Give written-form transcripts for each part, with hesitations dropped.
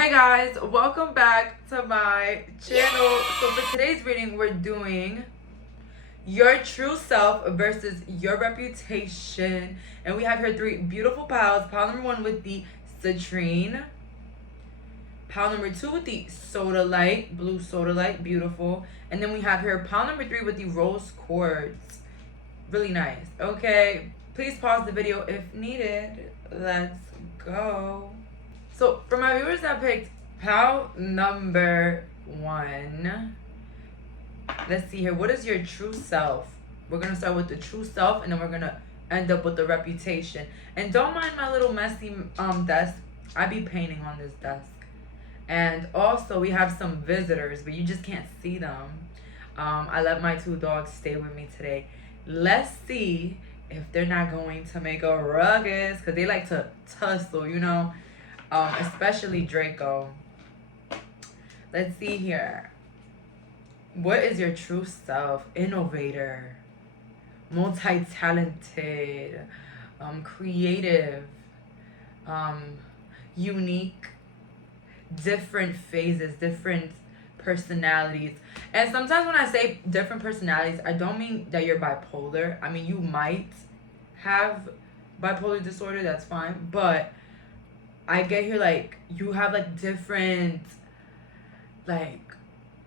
Hey guys, welcome back to my channel. So for today's reading, we're doing your true self versus your reputation. And we have here three beautiful piles. Pile number one with the citrine. Pile number two with the soda light, blue soda light, beautiful. And then we have here pile number three with the rose quartz. Really nice. Okay, please pause the video if needed. Let's go. So for my viewers that picked pile number one, let's see here. What is your true self? We're going to start with the true self, and then we're going to end up with the reputation. And don't mind my little messy desk. I be painting on this desk. And also we have some visitors, but you just can't see them. I let my two dogs stay with me today. Let's see if they're not going to make a ruckus, because they like to tussle, you know. Especially Draco. Let's see here. What is your true self? Innovator, multi-talented, creative, unique, different phases, different personalities. And sometimes when I say different personalities, I don't mean that you're bipolar. I mean, you might have bipolar disorder, that's fine, but I get here like you have like different like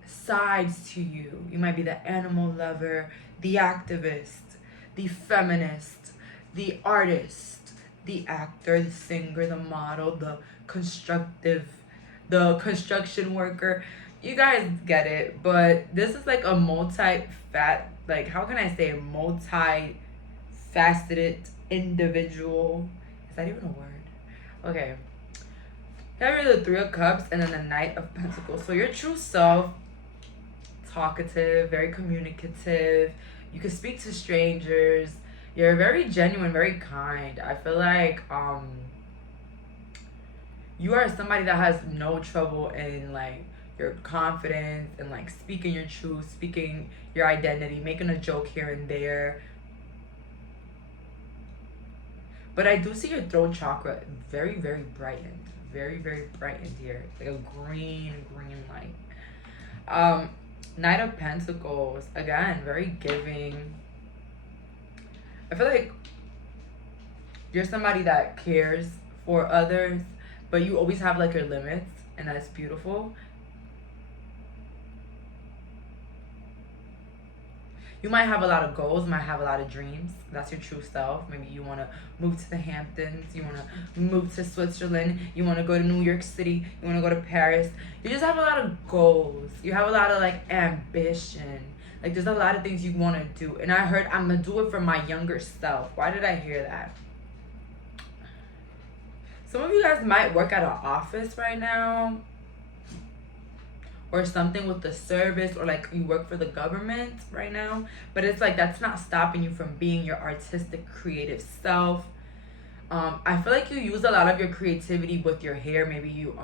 sides to you. You might be the animal lover, the activist, the feminist, the artist, the actor, the singer, the model, the construction worker. You guys get it, but this is like a like how can I say multi-faceted individual. Is that even a word? Okay. Here are the Three of Cups and then the Knight of Pentacles. So your true self, talkative, very communicative. You can speak to strangers. You're very genuine, very kind. I feel like you are somebody that has no trouble in like your confidence and like speaking your truth, speaking your identity, making a joke here and there. But I do see your throat chakra very, very brightened. Very, very brightened here. Like a green light. Knight of Pentacles. Again, very giving. I feel like you're somebody that cares for others, but you always have like your limits, and that's beautiful. You might have a lot of goals, might have a lot of dreams. That's your true self. Maybe you want to move to the Hamptons. You want to move to Switzerland. You want to go to New York City. You want to go to Paris. You just have a lot of goals. You have a lot of like ambition. Like there's a lot of things you want to do. And I heard I'm going to do it for my younger self. Why did I hear that? Some of you guys might work at an office right now, or something with the service, or like you work for the government right now, but it's like that's not stopping you from being your artistic, creative self. I feel like you use a lot of your creativity with your hair. Maybe you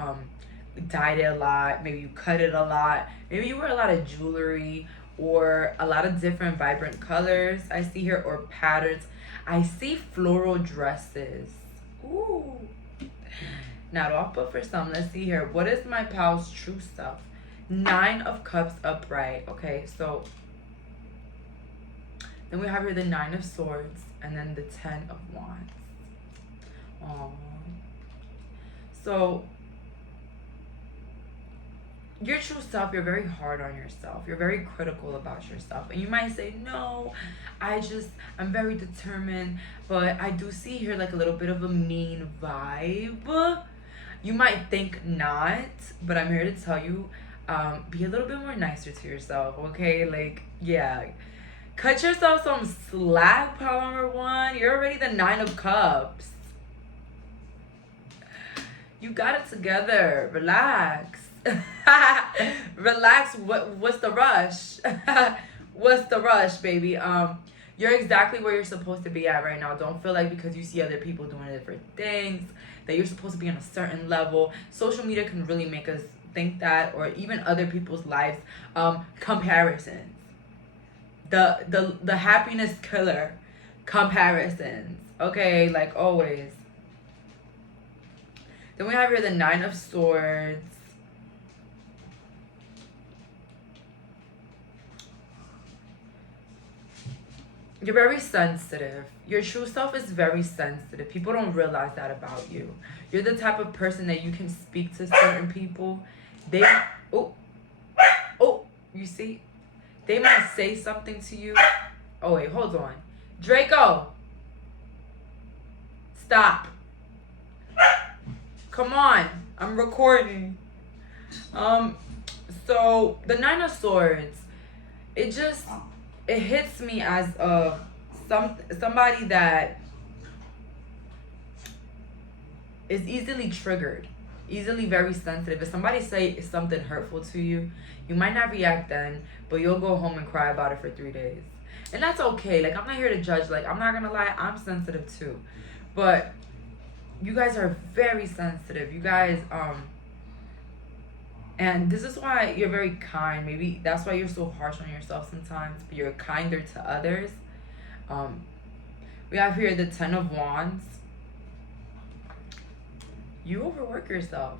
dyed it a lot, maybe you cut it a lot, maybe you wear a lot of jewelry or a lot of different vibrant colors I see here, or patterns. I see floral dresses. Ooh. Now off, but for some, let's see here. What is my pal's true self? Nine of Cups upright. Okay, so then we have here the Nine of Swords and then the Ten of Wands. Aww. So your true self, you're very hard on yourself. You're very critical about yourself. And you might say, no, I'm very determined. But I do see here like a little bit of a mean vibe. You might think not, but I'm here to tell you, be a little bit more nicer to yourself, okay? Like, yeah. Cut yourself some slack, pile number one. You're already the Nine of Cups. You got it together. Relax. Relax. What's the rush? What's the rush, baby? You're exactly where you're supposed to be at right now. Don't feel like because you see other people doing different things that you're supposed to be on a certain level. Social media can really make us think that, or even other people's lives. Comparisons, the happiness killer. Comparisons, okay? Like always, Then we have here the Nine of Swords. You're very sensitive. Your true self is very sensitive. People don't realize that about you. You're the type of person that you can speak to certain people. They, you see? They might say something to you. Oh, wait, hold on. Draco. Stop. Come on. I'm recording. So, the Nine of Swords, it hits me as somebody that is easily triggered, easily very sensitive. If somebody say something hurtful to you, you might not react then, but you'll go home and cry about it for 3 days. And that's okay. Like, I'm not here to judge. Like, I'm not gonna lie, I'm sensitive too. But you guys are very sensitive. You guys, and this is why you're very kind. Maybe that's why you're so harsh on yourself sometimes, but you're kinder to others. We have here the Ten of Wands. You overwork yourself,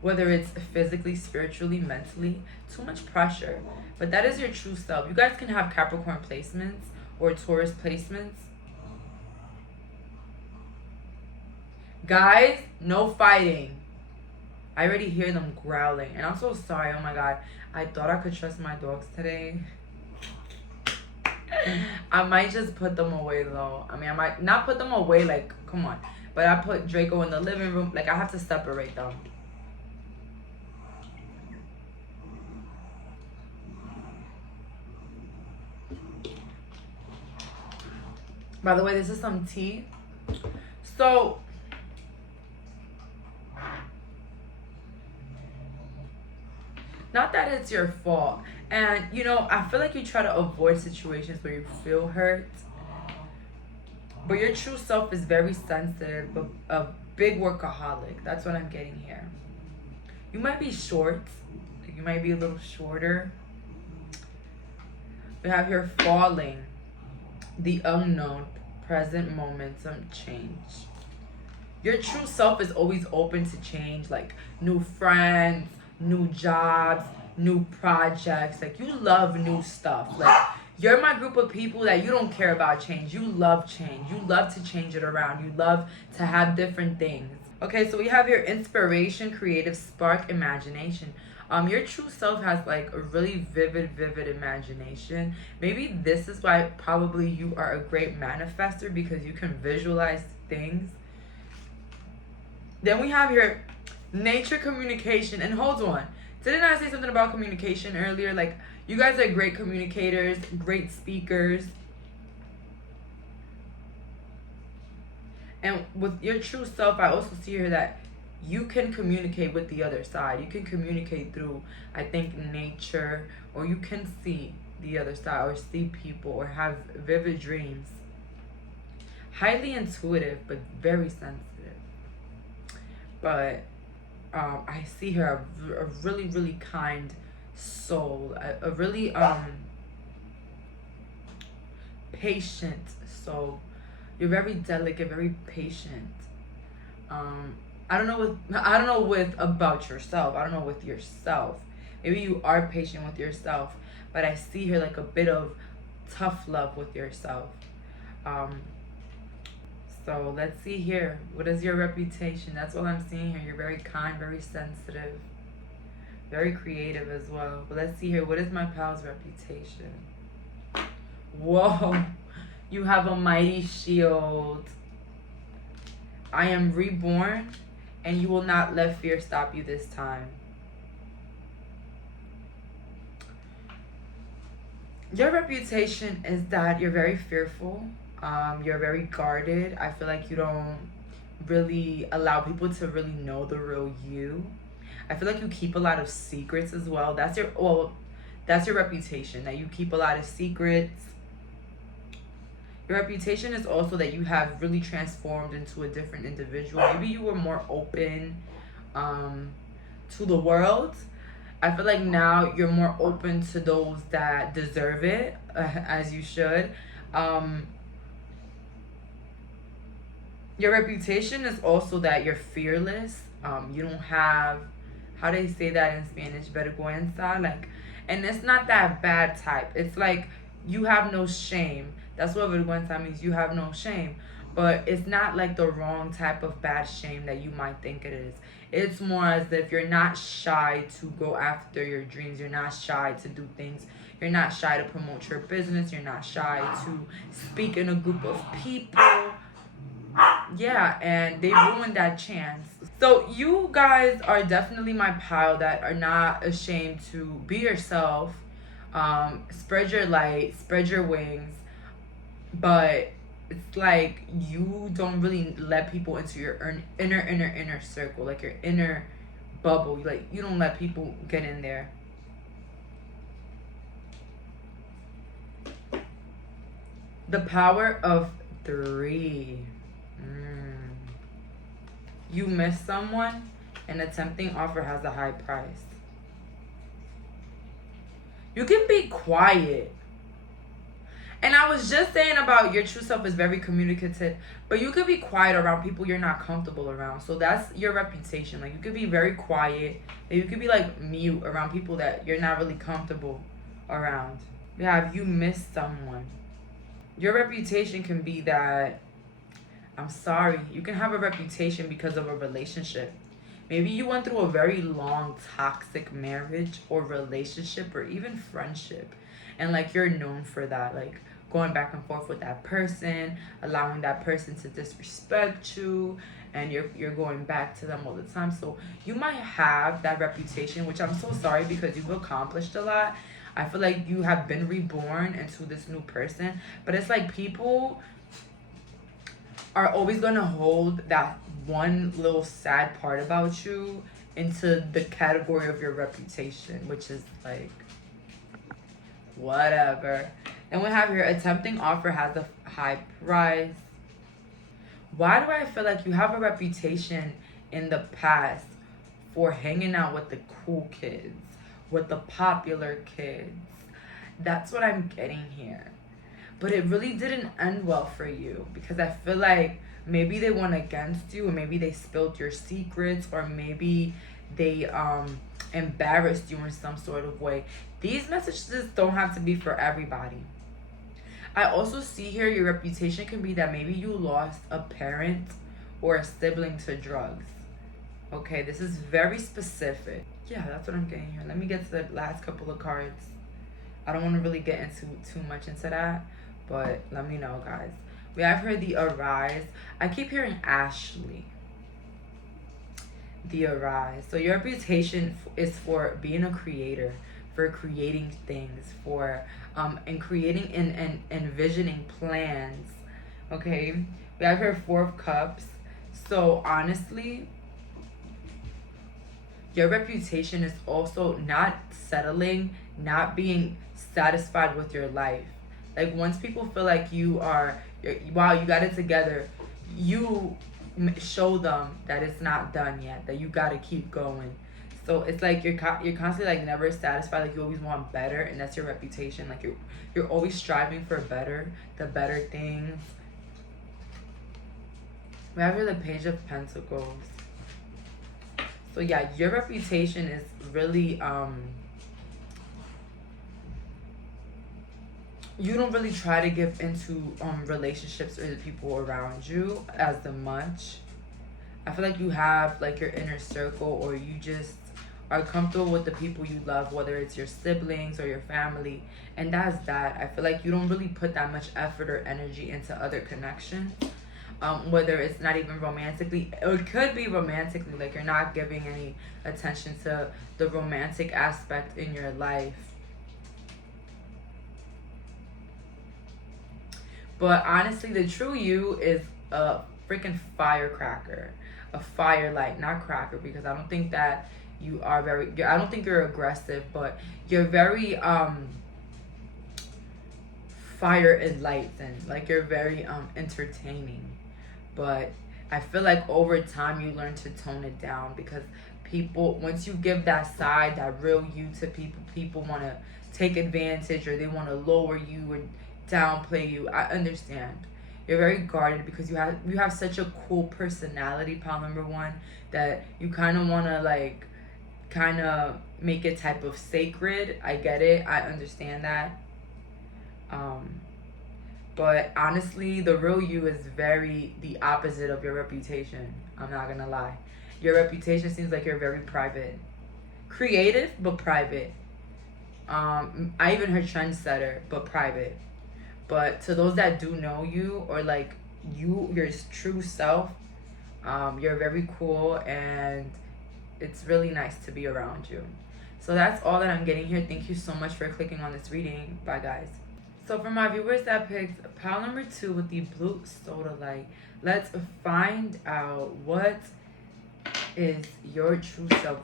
whether it's physically, spiritually, mentally, too much pressure. But that is your true self. You guys can have Capricorn placements or Taurus placements. Guys, no fighting. I already hear them growling. And I'm so sorry. Oh my God. I thought I could trust my dogs today. I might just put them away though. I mean, I might not put them away, like, come on. But I put Draco in the living room. Like, I have to separate them. By the way, this is some tea. So, not that it's your fault. And, you know, I feel like you try to avoid situations where you feel hurt. But your true self is very sensitive, but a big workaholic. That's what I'm getting here. You might be short. You might be a little shorter. We have here falling. The unknown. Present momentum change. Your true self is always open to change. Like new friends, new jobs, new projects. Like, you love new stuff. Like, you're my group of people that you don't care about change. You love change. You love to change it around. You love to have different things. Okay, so we have your inspiration, creative spark, imagination. Your true self has like a really vivid imagination. Maybe this is why probably you are a great manifester, because you can visualize things. Then we have your nature, communication, and hold on. Didn't I say something about communication earlier? Like, you guys are great communicators, great speakers. And with your true self, I also see here that you can communicate with the other side. You can communicate through, I think, nature, or you can see the other side, or see people, or have vivid dreams. Highly intuitive, but very sensitive. But I see here a really kind soul, a really patient soul. You're very delicate, very patient. I don't know with about yourself. I don't know with yourself. Maybe you are patient with yourself, but I see here like a bit of tough love with yourself. So let's see here. What is your reputation? That's what I'm seeing here. You're very kind, very sensitive, very creative as well. But let's see here. What is my pal's reputation? Whoa. You have a mighty shield. I am reborn, and you will not let fear stop you this time. Your reputation is that you're very fearful. You're very guarded. I feel like you don't really allow people to really know the real you. I feel like you keep a lot of secrets as well. That's your reputation, that you keep a lot of secrets. Your reputation is also that you have really transformed into a different individual. Maybe you were more open to the world. I feel like now you're more open to those that deserve it, as you should. Your reputation is also that you're fearless. You don't have, how they say that in Spanish, vergüenza, like, and it's not that bad type. It's like you have no shame. That's what vergüenza means. You have no shame. But it's not like the wrong type of bad shame that you might think it is. It's more as if you're not shy to go after your dreams. You're not shy to do things. You're not shy to promote your business. You're not shy to speak in a group of people. Yeah, and they ruined that chance. So you guys are definitely my pile that are not ashamed to be yourself, spread your light, spread your wings, but it's like you don't really let people into your inner circle, like your inner bubble. Like you don't let people get in there. The power of 3. You miss someone, and a tempting offer has a high price. You can be quiet. And I was just saying about your true self is very communicative, but you could be quiet around people you're not comfortable around. So that's your reputation. Like you could be very quiet, and you could be like mute around people that you're not really comfortable around. Yeah, you miss someone. Your reputation can be that, I'm sorry, you can have a reputation because of a relationship. Maybe you went through a very long toxic marriage or relationship or even friendship. And like you're known for that, like going back and forth with that person, allowing that person to disrespect you, and you're going back to them all the time. So you might have that reputation, which I'm so sorry because you've accomplished a lot. I feel like you have been reborn into this new person, but it's like people are always going to hold that one little sad part about you into the category of your reputation, which is like, whatever. Then we have here, a tempting offer has a high price. Why do I feel like you have a reputation in the past for hanging out with the cool kids, with the popular kids? That's what I'm getting here. But it really didn't end well for you because I feel like maybe they went against you, or maybe they spilled your secrets, or maybe they embarrassed you in some sort of way. These messages don't have to be for everybody. I also see here your reputation can be that maybe you lost a parent or a sibling to drugs. Okay, this is very specific. Yeah, that's what I'm getting here. Let me get to the last couple of cards. I don't want to really get into too much into that, but let me know, guys. We have here the Arise. I keep hearing Ashley. The Arise. So your reputation is for being a creator, for creating things, for and creating and envisioning plans. Okay. We have here 4 of Cups. So honestly, your reputation is also not settling, not being satisfied with your life. Like once people feel like wow, you got it together, you show them that it's not done yet, that you got to keep going. So it's like you're constantly like never satisfied, like you always want better, and that's your reputation. Like you're always striving for the better things. We have here the Page of Pentacles. So yeah, your reputation is really you don't really try to get into relationships or the people around you as much. I feel like you have like your inner circle, or you just are comfortable with the people you love, whether it's your siblings or your family, and that's that. I feel like you don't really put that much effort or energy into other connections, whether it's not even romantically, or it could be romantically, like you're not giving any attention to the romantic aspect in your life. But honestly, the true you is a freaking firecracker, a firelight, not cracker, because I don't think that you are I don't think you're aggressive, but you're very fire enlightened, like you're very entertaining. But I feel like over time you learn to tone it down, because people, once you give that side, that real you to people want to take advantage, or they want to lower you and downplay you. I understand. You're very guarded because you have such a cool personality, pile number one, that you kind of want to like kind of make it type of sacred. I get it. I understand that. But honestly, the real you is very the opposite of your reputation. I'm not gonna lie. Your reputation seems like you're very private, creative but private. I even heard trendsetter but private. But to those that do know you, or like your true self, you're very cool and it's really nice to be around you. So that's all that I'm getting here. Thank you so much for clicking on this reading. Bye, guys. So for my viewers that picked pile number 2 with the blue soda light, let's find out what is your true self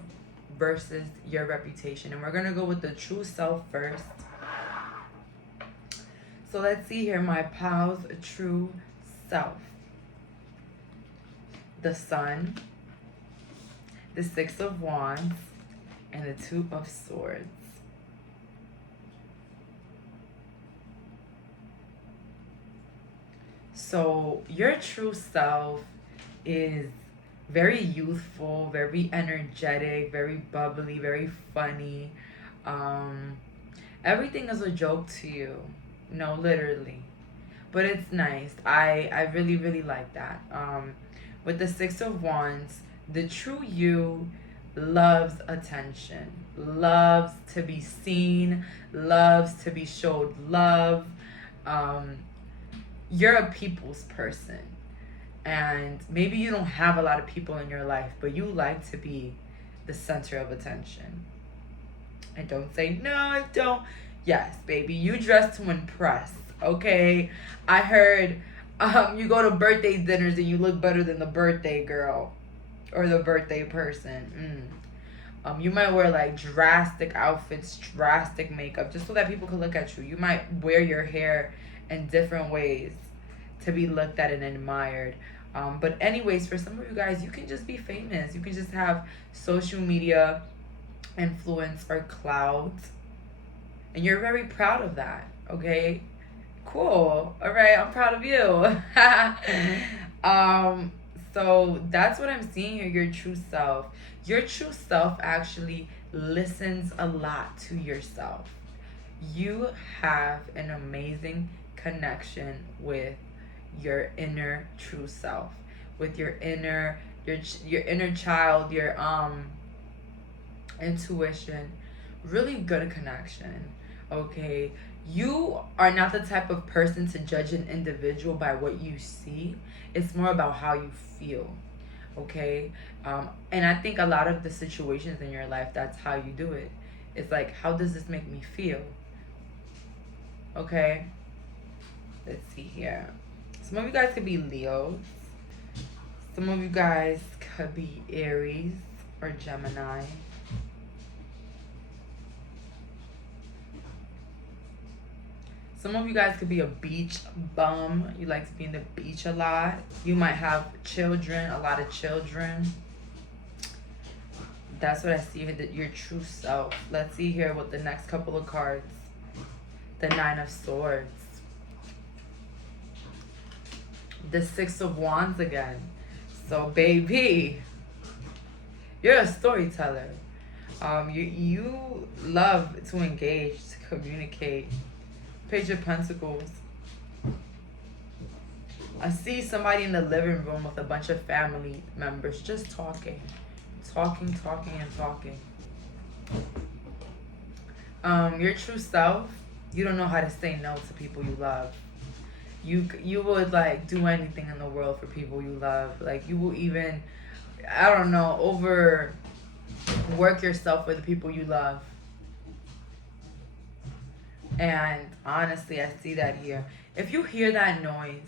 versus your reputation. And we're going to go with the true self first. So let's see here, my pal's true self. The Sun, the Six of Wands, and the Two of Swords. So your true self is very youthful, very energetic, very bubbly, very funny. Everything is a joke to you. No, literally. But it's nice. I really, really like that. With the Six of Wands, the true you loves attention, loves to be seen, loves to be showed love. You're a people's person. And maybe you don't have a lot of people in your life, but you like to be the center of attention. And don't say, no, I don't. Yes, baby, you dress to impress, okay? I heard you go to birthday dinners and you look better than the birthday girl or the birthday person. You might wear like drastic outfits, drastic makeup, just so that people can look at you. You might wear your hair in different ways to be looked at and admired. But anyways, for some of you guys, you can just be famous. You can just have social media influence or clout. And you're very proud of that, okay? Cool. All right, I'm proud of you. So that's what I'm seeing here, your true self. Your true self actually listens a lot to yourself. You have an amazing connection with your inner true self, with your inner child, your intuition. Really good connection. Okay, you are not the type of person to judge an individual by what you see. It's more about how you feel. Okay, and I think a lot of the situations in your life, that's how you do it. It's like, how does this make me feel? Okay, let's see here. Some of you guys could be Leos. Some of you guys could be Aries or Gemini. Some of you guys could be a beach bum. You like to be in the beach a lot. You might have children, a lot of children. That's what I see here, that your true self. Let's see here with the next couple of cards. The Nine of Swords. The Six of Wands again. So, baby, you're a storyteller. You love to engage, to communicate. Page of Pentacles. I see somebody in the living room with a bunch of family members just talking. Talking. Your true self, you don't know how to say no to people you love. You would like do anything in the world for people you love. Like you will even, I don't know, overwork yourself for the people you love. And honestly, I see that here. If you hear that noise,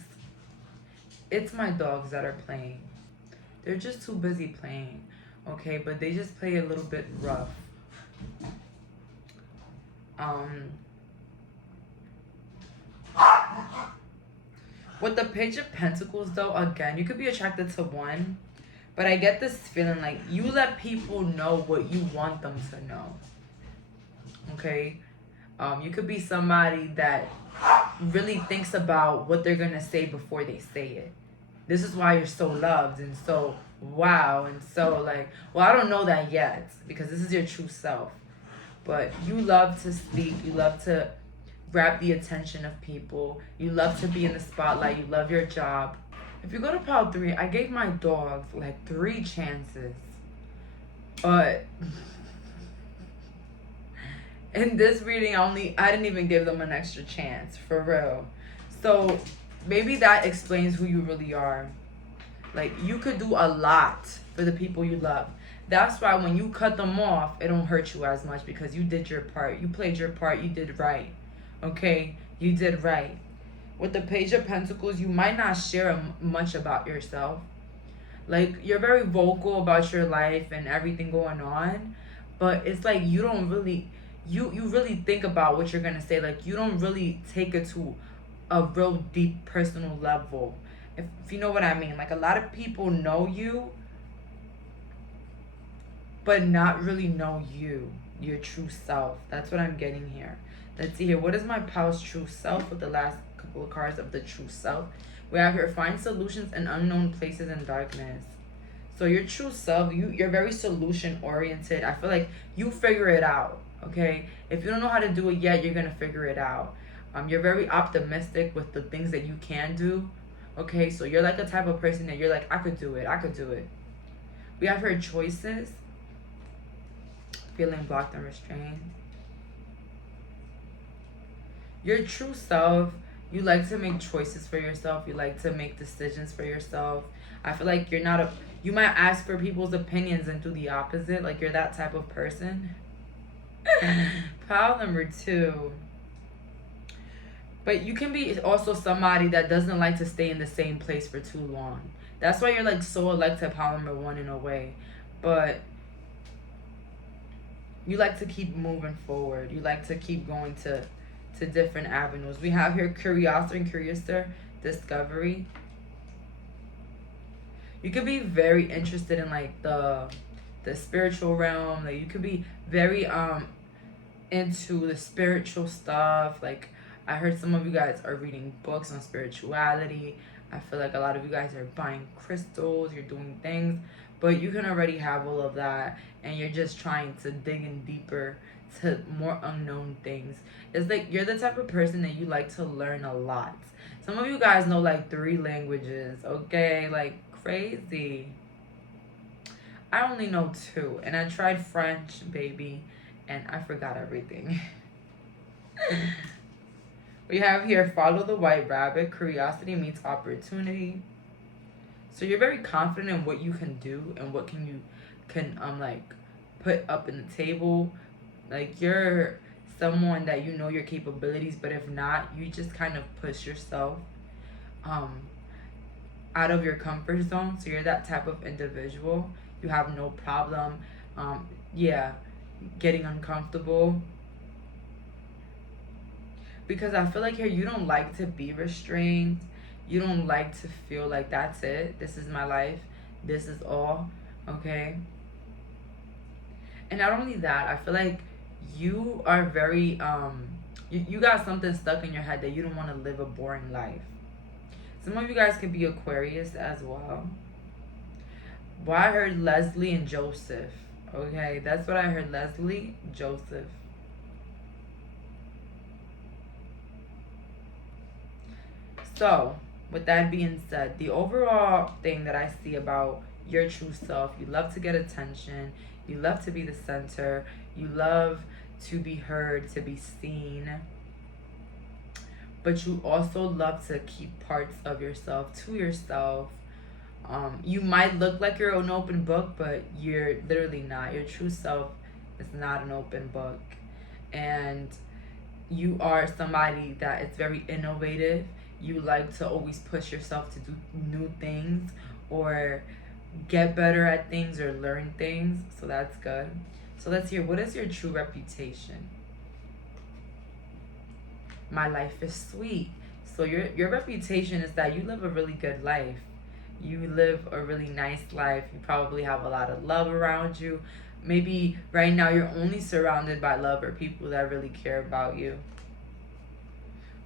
it's my dogs that are playing. They're just too busy playing, okay? But they just play a little bit rough. With the Page of Pentacles, though, again, you could be attracted to one, but I get this feeling like you let people know what you want them to know, okay? You could be somebody that really thinks about what they're gonna say before they say it. This is why you're so loved and so wow and so like, well, I don't know that yet because this is your true self. But you love to speak, you love to grab the attention of people, you love to be in the spotlight, you love your job. If you go to pile 3, I gave my dogs like 3 chances. But in this reading, I didn't even give them an extra chance, for real. So maybe that explains who you really are. Like, you could do a lot for the people you love. That's why when you cut them off, it don't hurt you as much because you did your part. You played your part. You did right. Okay? You did right. With the Page of Pentacles, you might not share much about yourself. Like, you're very vocal about your life and everything going on. But it's like you don't really... You really think about what you're going to say. Like, you don't really take it to a real deep personal level. If you know what I mean. Like, a lot of people know you, but not really know you, your true self. That's what I'm getting here. Let's see here. What is my pal's true self with the last couple of cards of the true self? We have here, find solutions in unknown places and darkness. So your true self, you're very solution oriented. I feel like you figure it out. Okay, if you don't know how to do it yet, you're gonna figure it out. You're very optimistic with the things that you can do. Okay, so you're like a type of person that you're like, I could do it, I could do it. We have her choices. Feeling blocked and restrained. Your true self, you like to make choices for yourself. You like to make decisions for yourself. I feel like you're not you might ask for people's opinions and do the opposite. Like, you're that type of person. Pile number 2. But you can be also somebody that doesn't like to stay in the same place for too long. That's why you're like so alike to pile number 1 in a way. But you like to keep moving forward. You like to keep going to different avenues. We have here curiosity and curiouser, discovery. You could be very interested in like the spiritual realm. Like, you could be very into the spiritual stuff. Like, I heard some of you guys are reading books on spirituality. I feel like a lot of you guys are buying crystals, you're doing things, but you can already have all of that and you're just trying to dig in deeper to more unknown things. It's like you're the type of person that you like to learn a lot. Some of you guys know like 3 languages, okay? Like, crazy. I only know 2, and I tried French, baby, and I forgot everything. We have here, follow the white rabbit. Curiosity meets opportunity. So you're very confident in what you can do and what you can like put up in the table. Like, you're someone that you know your capabilities, but if not, you just kind of push yourself out of your comfort zone. So you're that type of individual. You have no problem getting uncomfortable. Because I feel like here you don't like to be restrained. You don't like to feel like that's it. This is my life. This is all. Okay? And not only that, I feel like you are very, you got something stuck in your head that you don't want to live a boring life. Some of you guys could be Aquarius as well. Well, I heard Leslie and Joseph. Okay? That's what I heard. Leslie, Joseph. So, with that being said, the overall thing that I see about your true self, you love to get attention, you love to be the center, you love to be heard, to be seen, but you also love to keep parts of yourself to yourself. You might look like you're an open book, but you're literally not. Your true self is not an open book. And you are somebody that is very innovative. You like to always push yourself to do new things or get better at things or learn things. So that's good. So let's hear, what is your true reputation? My life is sweet. So your reputation is that you live a really good life. You live a really nice life. You probably have a lot of love around you. Maybe right now you're only surrounded by love or people that really care about you.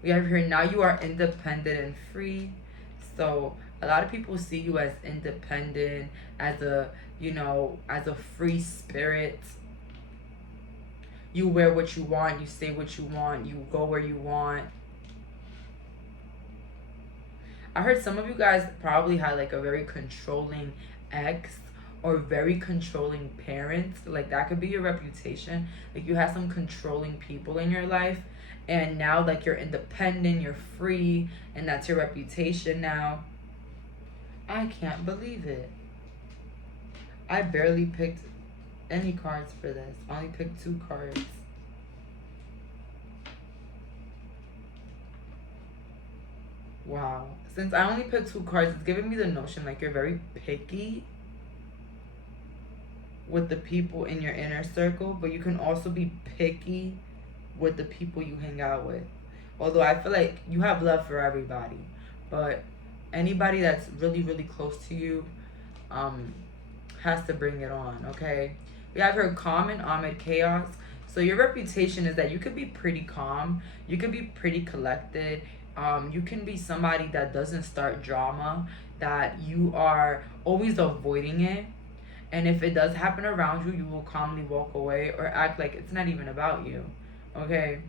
We have here now you are independent and free. So a lot of people see you as independent, as a, as a free spirit. You wear what you want, you say what you want, you go where you want. I heard some of you guys probably had like a very controlling ex or very controlling parents. Like that could be your reputation. Like you have some controlling people in your life, and now like you're independent, you're free, and that's your reputation now. I can't believe it. I barely picked any cards for this. I only picked 2 cards. Wow. Since I only picked 2 cards, it's giving me the notion like you're very picky with the people in your inner circle, but you can also be picky with the people you hang out with. Although I feel like you have love for everybody, but anybody that's really, really close to you has to bring it on, okay? We have her calm and amid chaos. So your reputation is that you could be pretty calm, you could be pretty collected, you can be somebody that doesn't start drama, that you are always avoiding it. And if it does happen around you, you will calmly walk away or act like it's not even about you, okay?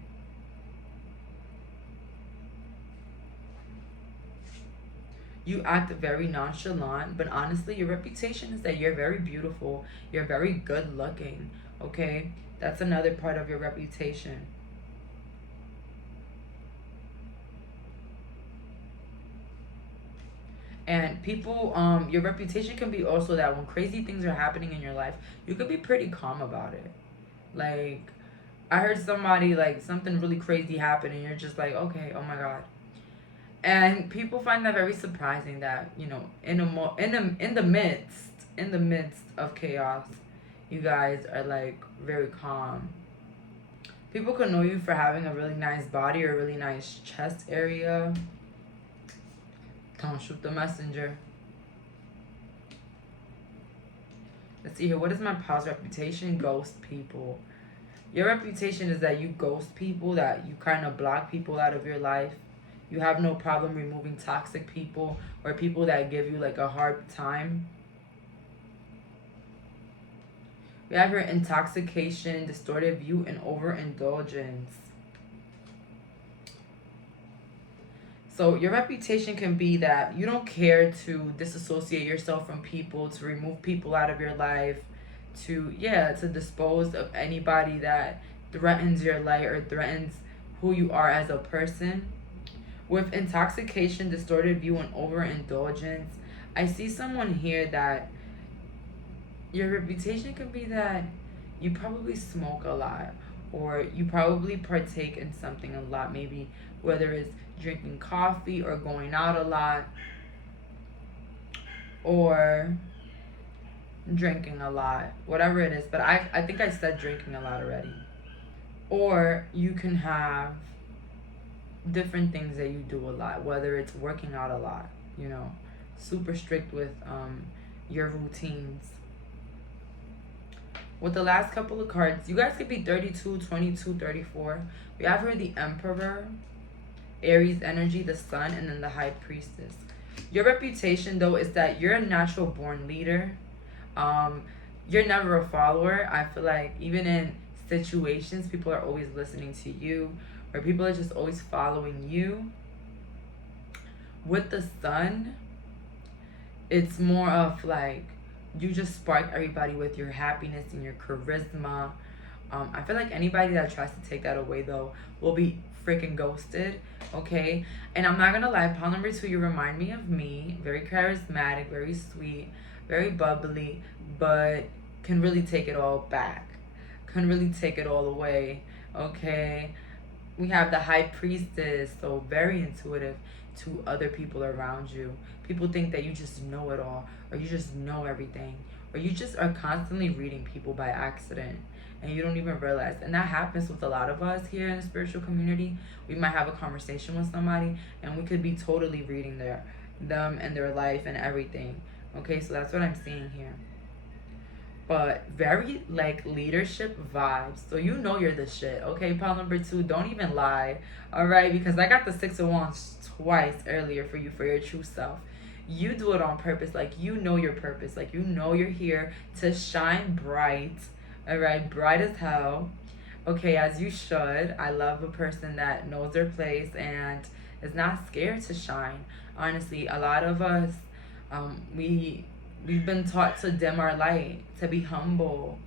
You act very nonchalant, but honestly, your reputation is that you're very beautiful, you're very good looking, okay? That's another part of your reputation. And people, your reputation can be also that when crazy things are happening in your life, you could be pretty calm about it. Like, I heard somebody, like, something really crazy happened, and you're just like, okay, oh my God. And people find that very surprising that, in the midst of chaos, you guys are, like, very calm. People can know you for having a really nice body or a really nice chest area. Don't shoot the messenger. Let's see here. What is my pause reputation? Ghost people. Your reputation is that you ghost people, that you kind of block people out of your life. You have no problem removing toxic people or people that give you like a hard time. We have your intoxication, distorted view, and overindulgence. So your reputation can be that you don't care to disassociate yourself from people, to remove people out of your life, to dispose of anybody that threatens your life or threatens who you are as a person. With intoxication, distorted view, and overindulgence, I see someone here that your reputation can be that you probably smoke a lot, or you probably partake in something a lot, maybe whether it's drinking coffee or going out a lot, or drinking a lot, whatever it is. But I think I said drinking a lot already. Or you can have different things that you do a lot, whether it's working out a lot, super strict with your routines. With the last couple of cards, you guys could be 32, 22, 34. We have here the Emperor, Aries energy, the Sun, and then the High Priestess. Your reputation, though, is that you're a natural born leader. You're never a follower. I feel like even in situations, people are always listening to you, or people are just always following you. With the Sun, it's more of like you just spark everybody with your happiness and your charisma. I feel like anybody that tries to take that away, though, will be freaking ghosted, okay? And I'm not gonna lie, pile number 2, you remind me of me. Very charismatic, very sweet, very bubbly, but can really take it all back, can really take it all away, okay? We have the High Priestess, so very intuitive to other people around you. People think that you just know it all, or you just know everything, or you just are constantly reading people by accident and you don't even realize. And that happens with a lot of us here in the spiritual community. We might have a conversation with somebody and we could be totally reading them and their life and everything. Okay, so that's what I'm seeing here. but very like leadership vibes. So you know you're the shit. Okay, pile number 2, don't even lie. All right, because I got the 6 of Wands twice earlier for you, for your true self. You do it on purpose. Like, you know your purpose. Like, you know you're here to shine bright. All right, bright as hell. Okay, as you should. I love a person that knows their place and is not scared to shine. Honestly, a lot of us, we've been taught to dim our light, to be humble,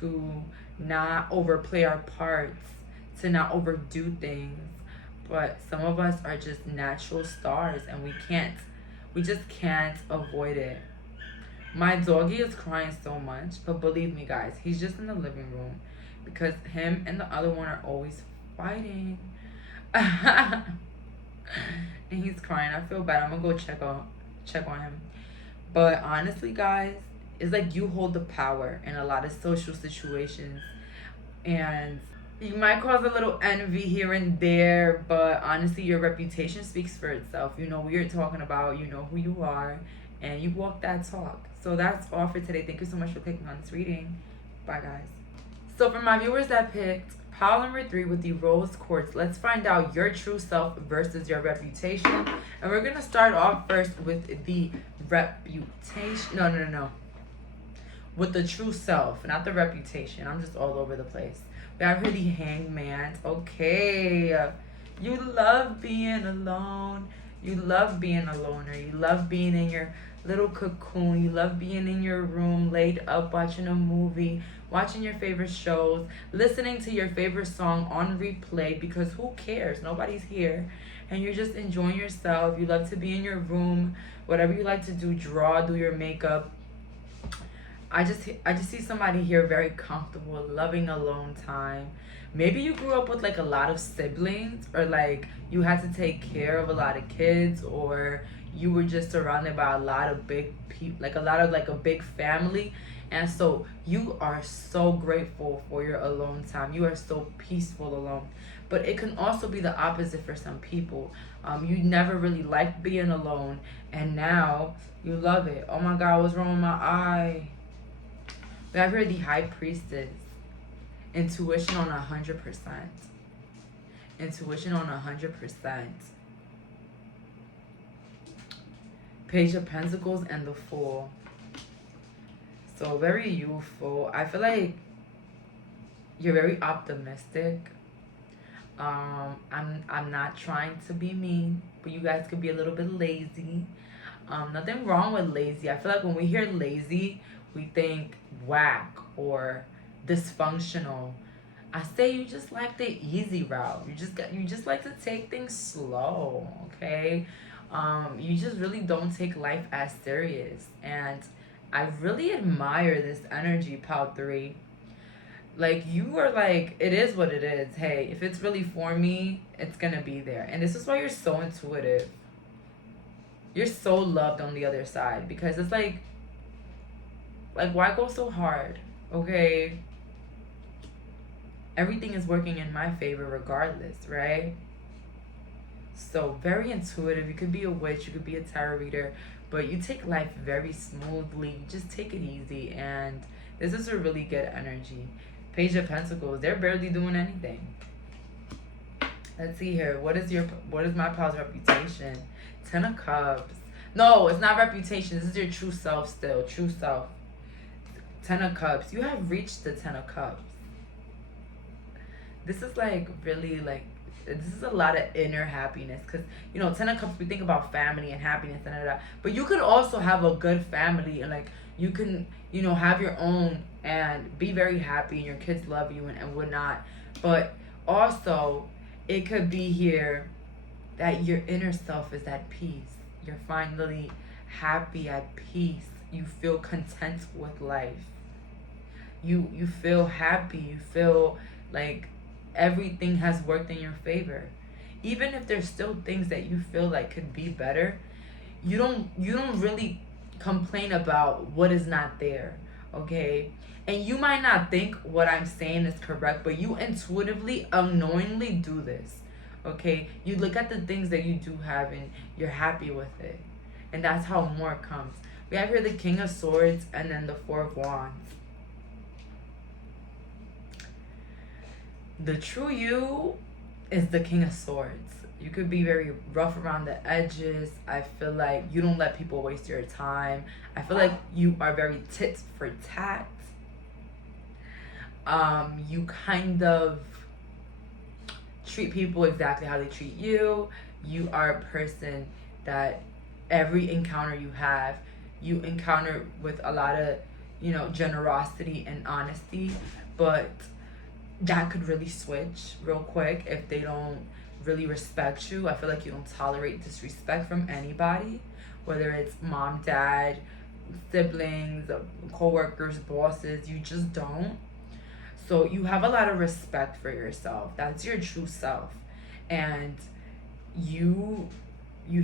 to not overplay our parts, to not overdo things. But some of us are just natural stars, and we just can't avoid it. My doggy is crying so much, but believe me, guys, he's just in the living room because him and the other one are always fighting. And he's crying. I feel bad. I'm gonna go check on him. But honestly, guys, it's like you hold the power in a lot of social situations, and you might cause a little envy here and there, but honestly, your reputation speaks for itself. You know what you're talking about, you know who you are, and you walk that talk. So that's all for today. Thank you so much for clicking on this reading. Bye, guys. So for my viewers that picked pile number 3 with the rose quartz, let's find out your true self versus your reputation. And we're going to start off first with the reputation. No. With the true self, not the reputation. I'm just all over the place. We have here the hangman. Okay. You love being alone. You love being a loner. You love being in your little cocoon. You love being in your room, laid up, watching a movie, watching your favorite shows, listening to your favorite song on replay, because who cares? Nobody's here. And you're just enjoying yourself. You love to be in your room, whatever you like to do, draw, do your makeup. I just see somebody here very comfortable, loving alone time. Maybe you grew up with like a lot of siblings, or like you had to take care of a lot of kids, or you were just surrounded by a lot of big people, like a big family. And so you are so grateful for your alone time. You are so peaceful alone. But it can also be the opposite for some people. You never really liked being alone, and now you love it. Oh my God, what's wrong with my eye? We have here the high priestess. Intuition on 100%. Intuition on 100%. Page of Pentacles and the Fool. So very youthful. I feel like you're very optimistic. I'm not trying to be mean, but you guys could be a little bit lazy. Nothing wrong with lazy. I feel like when we hear lazy, we think whack or dysfunctional. I say you just like the easy route. You just like to take things slow, okay? You just really don't take life as serious. And I really admire this energy, Pal 3. Like, you are like, it is what it is. Hey, if it's really for me, it's gonna be there. And this is why you're so intuitive. You're so loved on the other side, because it's like why go so hard? Okay, everything is working in my favor regardless, right? So very intuitive. You could be a witch, you could be a tarot reader, but you take life very smoothly. You just take it easy, and this is a really good energy. Page of Pentacles, they're barely doing anything. Let's see here. What is my pal's reputation? 10 of Cups. No, it's not reputation. This is your true self still. True self. 10 of Cups. You have reached the 10 of Cups. This is like really like, this is a lot of inner happiness, because, you know, 10 of Cups, we think about family and happiness and that. But you could also have a good family, and like you can, you know, have your own and be very happy, and your kids love you and whatnot. But also, it could be here that your inner self is at peace. You're finally happy, at peace. You feel content with life. You feel happy. You feel like everything has worked in your favor. Even if there's still things that you feel like could be better, you don't really complain about what is not there, okay? And you might not think what I'm saying is correct, but you intuitively, unknowingly do this, okay? You look at the things that you do have and you're happy with it. And that's how more comes. We have here the King of Swords and then the Four of Wands. The true you is the King of Swords. You could be very rough around the edges. I feel like you don't let people waste your time. I feel like you are very tit for tat. You kind of treat people exactly how they treat you. You are a person that every encounter you encounter with a lot of, generosity and honesty, but that could really switch real quick if they don't really respect you. I feel like you don't tolerate disrespect from anybody, whether it's mom, dad, siblings, co-workers, bosses. You just don't. So you have a lot of respect for yourself. That's your true self. And you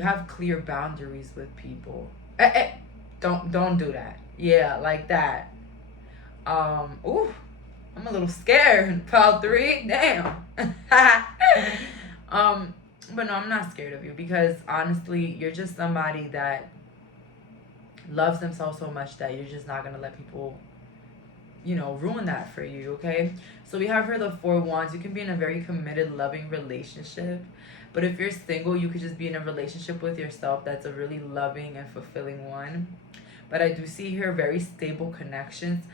have clear boundaries with people. Don't do that. Yeah, like that. Ooh, I'm a little scared. Pile 3, damn. But no, I'm not scared of you, because honestly, you're just somebody that loves themselves so much that you're just not gonna let people, ruin that for you. Okay, so we have here the 4 wands. You can be in a very committed, loving relationship, but if you're single, you could just be in a relationship with yourself that's a really loving and fulfilling one. But I do see here very stable connections,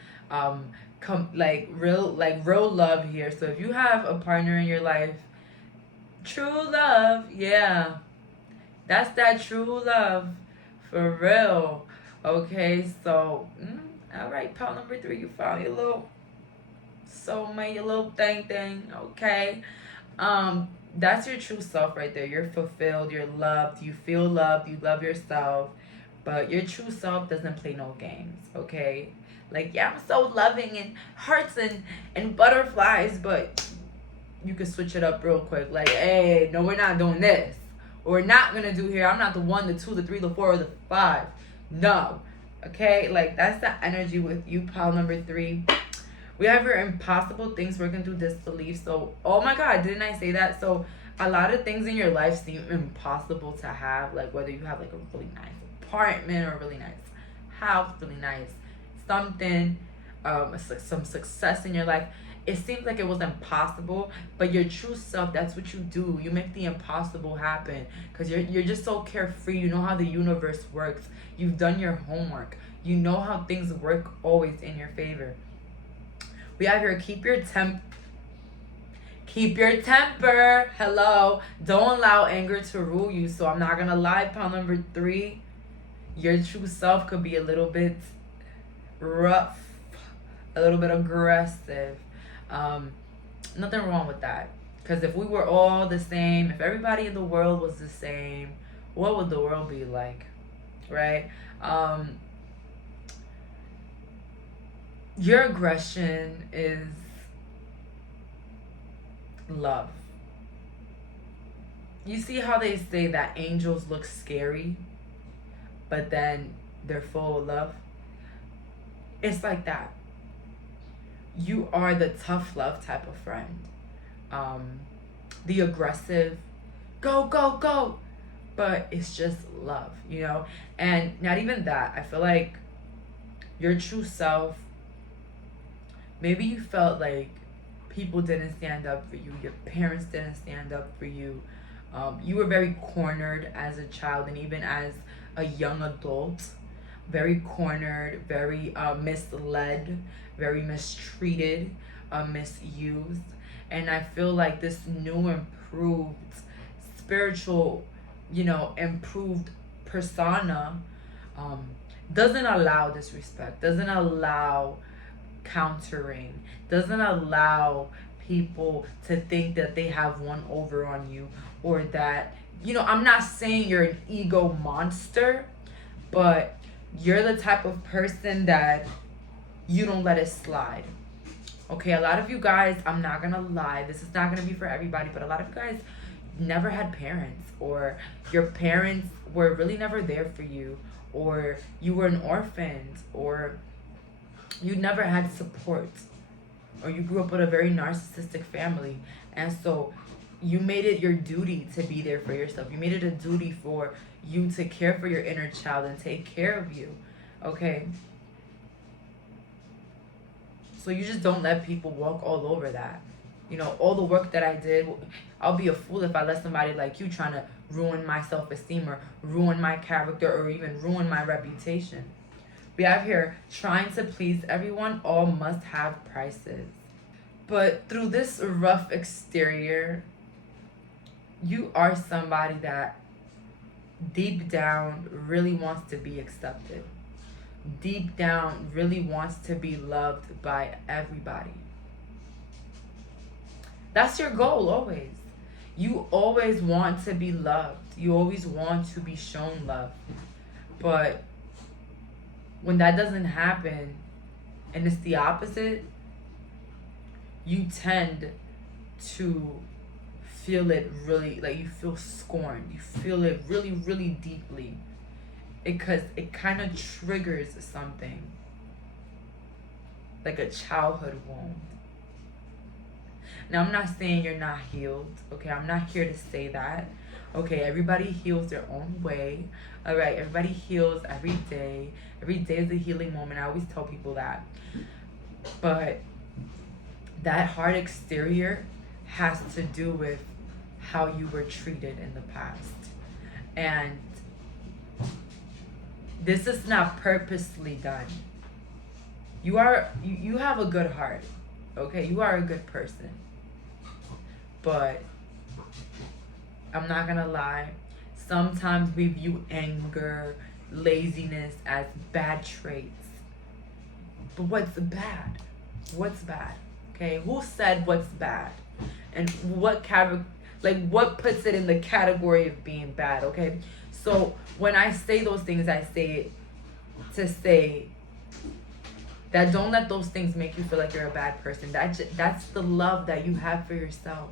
real love here. So if you have a partner in your life, true love, yeah, that's that true love for real. Okay, so all right, pile number 3, you found your little soulmate, your little thing. Okay, that's your true self right there. You're fulfilled, you're loved, you feel loved, you love yourself, but your true self doesn't play no games. Okay, like, yeah, I'm so loving and hearts and butterflies, but you can switch it up real quick. Like, hey, no, we're not doing this. Or we're not gonna do here. I'm not the 1, the 2, the 3, the 4, or the 5. No. Okay, like, that's the energy with you, pile number 3. We have your impossible things working through disbelief. So, oh my God, didn't I say that? So, a lot of things in your life seem impossible to have. Like, whether you have like a really nice apartment or a really nice house, really nice something, some success in your life. It seems like it was impossible, but your true self, that's what you do. You make the impossible happen, because you're just so carefree. You know how the universe works. You've done your homework. You know how things work always in your favor. We have here, keep your temper. Hello. Don't allow anger to rule you. So I'm not gonna lie, pile number 3, your true self could be a little bit rough, a little bit aggressive. Nothing wrong with that, because if we were all the same, if everybody in the world was the same, what would the world be like, right? Your aggression is love. You see how they say that angels look scary, but then they're full of love? It's like that. You are the tough love type of friend. The aggressive, go, but it's just love, And not even that. I feel like your true self, maybe you felt like people didn't stand up for you, your parents didn't stand up for you. You were very cornered as a child and even as a young adult. Very cornered, very misled, very mistreated, misused. And I feel like this new improved spiritual, improved persona doesn't allow disrespect, doesn't allow countering, doesn't allow people to think that they have one over on you, or that, I'm not saying you're an ego monster, but you're the type of person that you don't let it slide. Okay, a lot of you guys, I'm not gonna lie, this is not gonna be for everybody, but a lot of you guys never had parents, or your parents were really never there for you, or you were an orphan, or you never had support, or you grew up with a very narcissistic family, and so you made it your duty to be there for yourself. You made it a duty for you to care for your inner child and take care of you. Okay, so you just don't let people walk all over that. You know, all the work that I did, I'll be a fool if I let somebody like you trying to ruin my self-esteem or ruin my character or even ruin my reputation. We have here, trying to please everyone, all must have prices. But through this rough exterior, you are somebody that deep down really wants to be accepted. Deep down really wants to be loved by everybody. That's your goal always. You always want to be loved. You always want to be shown love. But when that doesn't happen and it's the opposite, you tend to feel it really, like you feel scorned. You feel it really, really deeply because it kind of triggers something like a childhood wound. Now, I'm not saying you're not healed, okay? I'm not here to say that. Okay, everybody heals their own way. All right, everybody heals every day. Every day is a healing moment. I always tell people that. But that hard exterior has to do with how you were treated in the past. And this is not purposely done. You have a good heart, okay? You are a good person. But I'm not gonna lie, sometimes we view anger, laziness as bad traits. But what's bad? What's bad? Okay, who said what's bad? And what what puts it in the category of being bad, okay? So when I say those things, I say it to say that don't let those things make you feel like you're a bad person. That's the love that you have for yourself.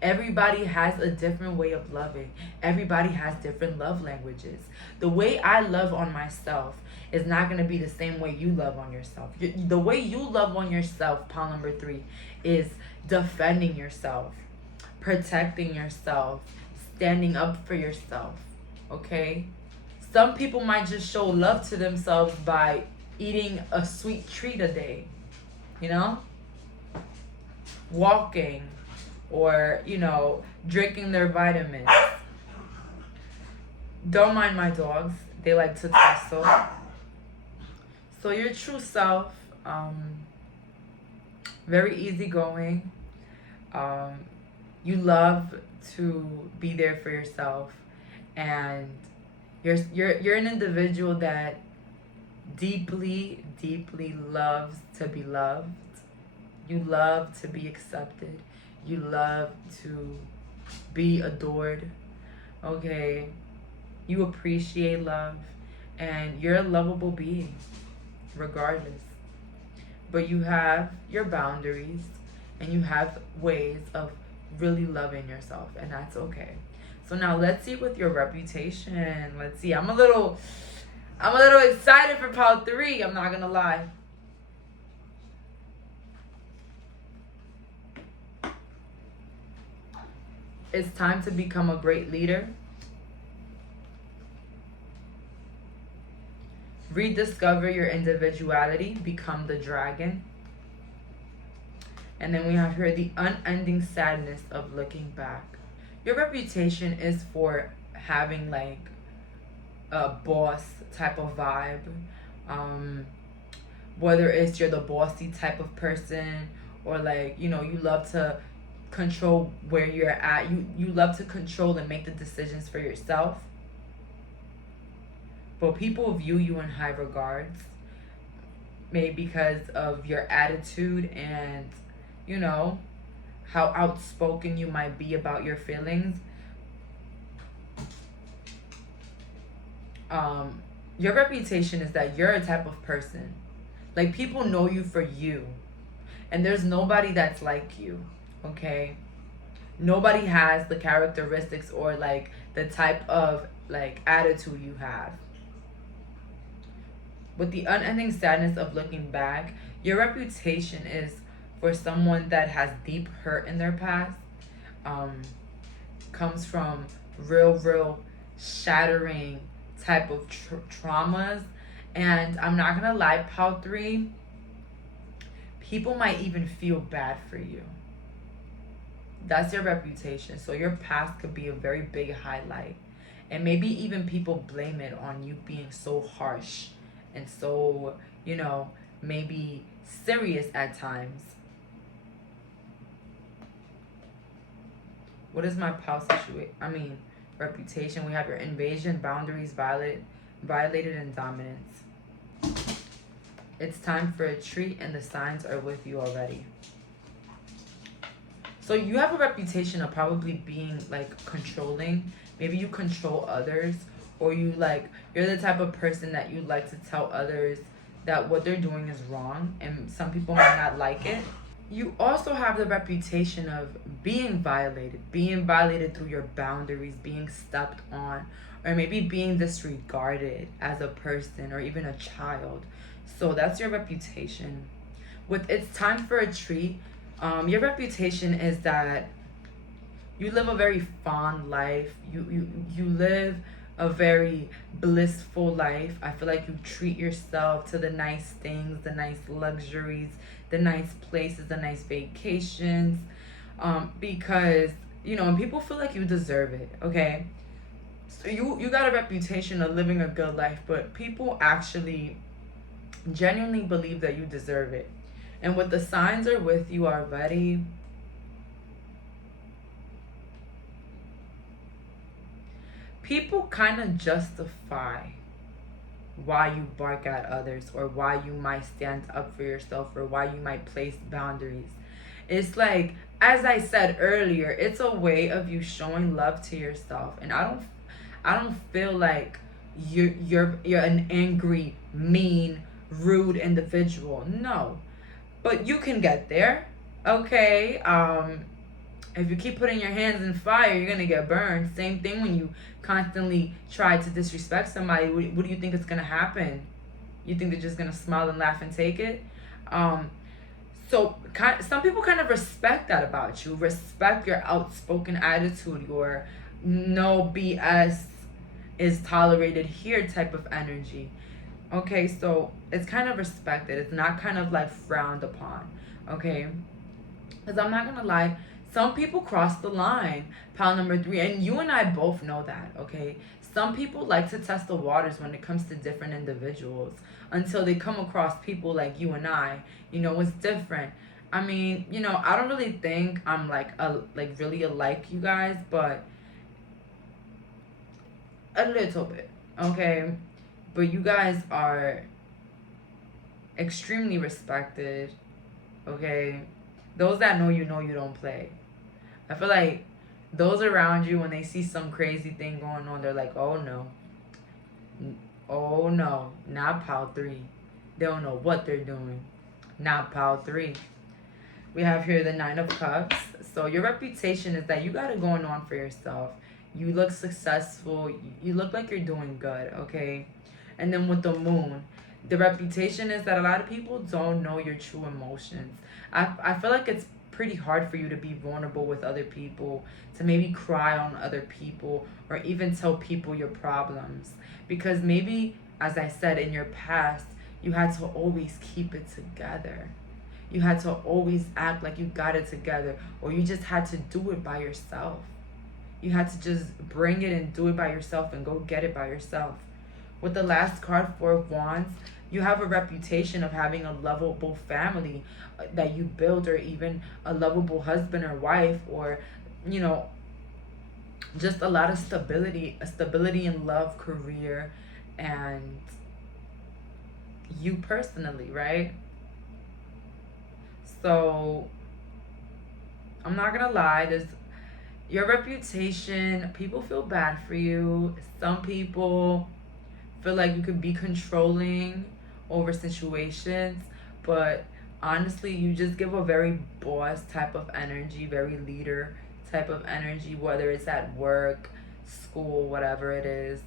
Everybody has a different way of loving. Everybody has different love languages. The way I love on myself is not going to be the same way you love on yourself. The way you love on yourself, pile number 3, is defending yourself, protecting yourself, standing up for yourself, okay? Some people might just show love to themselves by eating a sweet treat a day, you know? Walking, or, you know, drinking their vitamins. Don't mind my dogs. They like to tussle. So your true self, very easygoing. You love to be there for yourself, and you're an individual that deeply loves to be loved. You love to be accepted. You love to be adored, okay? You appreciate love, and you're a lovable being, regardless. But you have your boundaries, and you have ways of really loving yourself, and that's okay. So now let's see with your reputation. Let's see. I'm a little excited for part 3. I'm not gonna lie. It's time to become a great leader. Rediscover your individuality. Become the dragon. And then we have here the unending sadness of looking back. Your reputation is for having like a boss type of vibe. Whether it's you're the bossy type of person, or like, you know, you love to control where you're at. You love to control and make the decisions for yourself. But people view you in high regards, maybe because of your attitude and, you know, how outspoken you might be about your feelings. Your reputation is that you're a type of person, like, people know you for you, and there's nobody that's like you, okay? Nobody has the characteristics or like the type of like attitude you have. With the unending sadness of looking back, your reputation is for someone that has deep hurt in their past, comes from real shattering type of traumas. And I'm not gonna lie, Pal 3, People might even feel bad for you. That's your reputation. So your past could be a very big highlight. And maybe even people blame it on you being so harsh and so, maybe serious at times. What is my past situation? Reputation. We have your invasion, boundaries violated, and dominance. It's time for a treat, and the signs are with you already. So you have a reputation of probably being like controlling. Maybe you control others, or you're the type of person that you like to tell others that what they're doing is wrong, and some people might not like it. You also have the reputation of being violated through your boundaries, being stepped on, or maybe being disregarded as a person or even a child. So that's your reputation. With it's time for a treat, your reputation is that you live a very fond life. You live a very blissful life. I feel like you treat yourself to the nice things, the nice luxuries, the nice places, the nice vacations, because and people feel like you deserve it. Okay, so you got a reputation of living a good life, but people actually genuinely believe that you deserve it. And what the signs are with you already. People kind of justify why you bark at others, or why you might stand up for yourself, or why you might place boundaries. It's like, as I said earlier, it's a way of you showing love to yourself. And I don't feel like you're an angry, mean, rude individual. No. But you can get there. Okay? If you keep putting your hands in fire, you're gonna get burned. Same thing when you constantly try to disrespect somebody. What do you think is gonna happen? You think they're just gonna smile and laugh and take it? So some people kind of respect that about you. Respect your outspoken attitude, your no BS is tolerated here type of energy. Okay, so it's kind of respected. It's not kind of like frowned upon. Okay? Because I'm not gonna lie, some people cross the line, pile number 3, and you and I both know that, okay? Some people like to test the waters when it comes to different individuals until they come across people like you and I. It's different. I don't really think I'm really alike you guys, but a little bit, okay? But you guys are extremely respected, okay? Those that know you don't play. I feel like those around you, when they see some crazy thing going on, they're like, oh no. Oh no, not pile 3. They don't know what they're doing. Not pile 3. We have here the 9 of Cups. So your reputation is that you got it going on for yourself. You look successful. You look like you're doing good, okay? And then with the Moon, the reputation is that a lot of people don't know your true emotions. I feel like it's pretty hard for you to be vulnerable with other people, to maybe cry on other people, or even tell people your problems. Because maybe, as I said, in your past, you had to always keep it together. You had to always act like you got it together, or you just had to do it by yourself. You had to just bring it and do it by yourself and go get it by yourself. With the last card, 4 of Wands, you have a reputation of having a lovable family that you build, or even a lovable husband or wife, or, just a lot of stability in love, career, and you personally, right? So I'm not gonna lie, your reputation, people feel bad for you. Some people feel like you could be controlling over situations, but honestly, you just give a very boss type of energy, very leader type of energy, whether it's at work, school, whatever it is.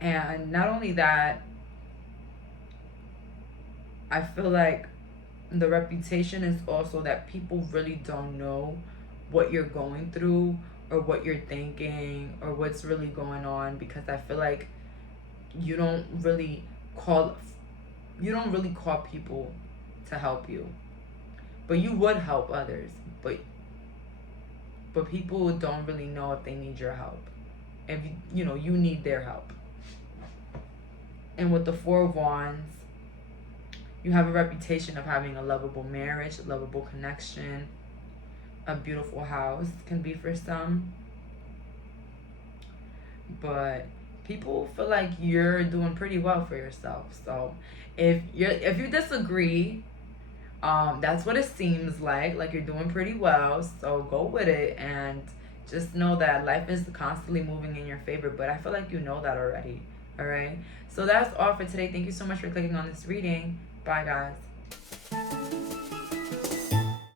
And not only that, I feel like the reputation is also that people really don't know what you're going through, or what you're thinking, or what's really going on, because I feel like you don't really call people to help you. but you would help others. But people don't really know if they need your help. If you know, you need their help. And with the Four of Wands, you have a reputation of having a lovable marriage, a lovable connection, a beautiful house can be for some. But people feel like you're doing pretty well for yourself. So if you disagree, that's what it seems like you're doing pretty well. So go with it and just know that life is constantly moving in your favor. But I feel like you know that already. All right. So that's all for today. Thank you so much for clicking on this reading. Bye, guys.